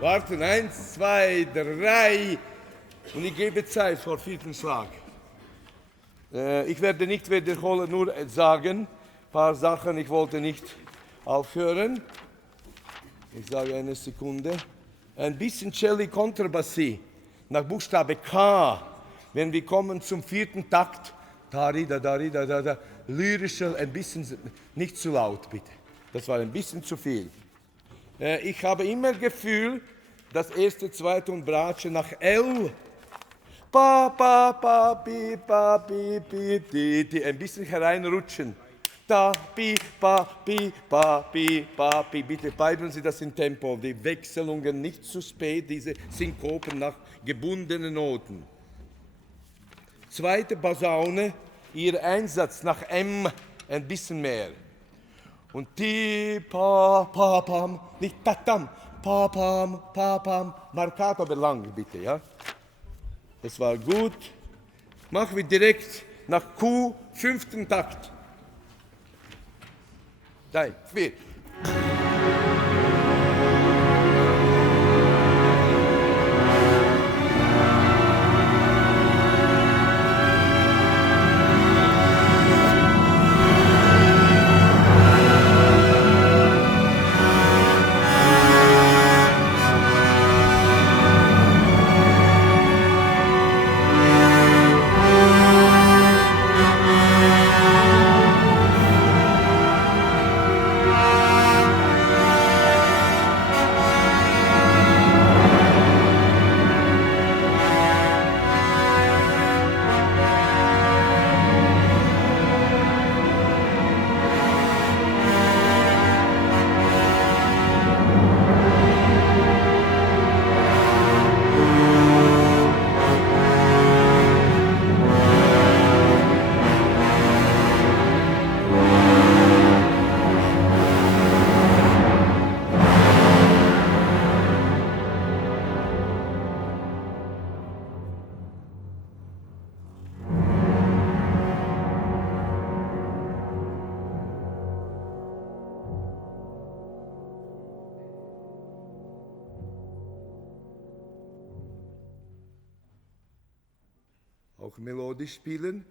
Warten, 1, 2, 3. Und ich gebe Zeit vor vierten Schlag. Ich werde nicht wiederholen, nur sagen, ein paar Sachen. Ich wollte nicht aufhören. Ich sage eine Sekunde. Ein bisschen Celli Kontrabassi nach Buchstabe K. Wenn wir kommen zum vierten Takt, da, lyrische, ein bisschen, nicht zu laut bitte. Das war ein bisschen zu viel. Ich habe immer Gefühl, das erste, zweite und Bratsche nach L. Pa, pa, pa, pi, pa, pi, pi, di, ein bisschen hereinrutschen. Da, pi, pa, pi, pa, pi, pa, pi. Bitte bleiben Sie das im Tempo. Die Wechselungen nicht zu spät, diese Synkopen nach gebundenen Noten. Zweite Posaune, Ihr Einsatz nach M ein bisschen mehr. Und ti, pa, pa, pam, nicht tatam, pa, pam, marcato aber lang, bitte, ja. Das war gut. Machen wir direkt nach Q, fünften Takt. 3, 4. Auch melodisch spielen.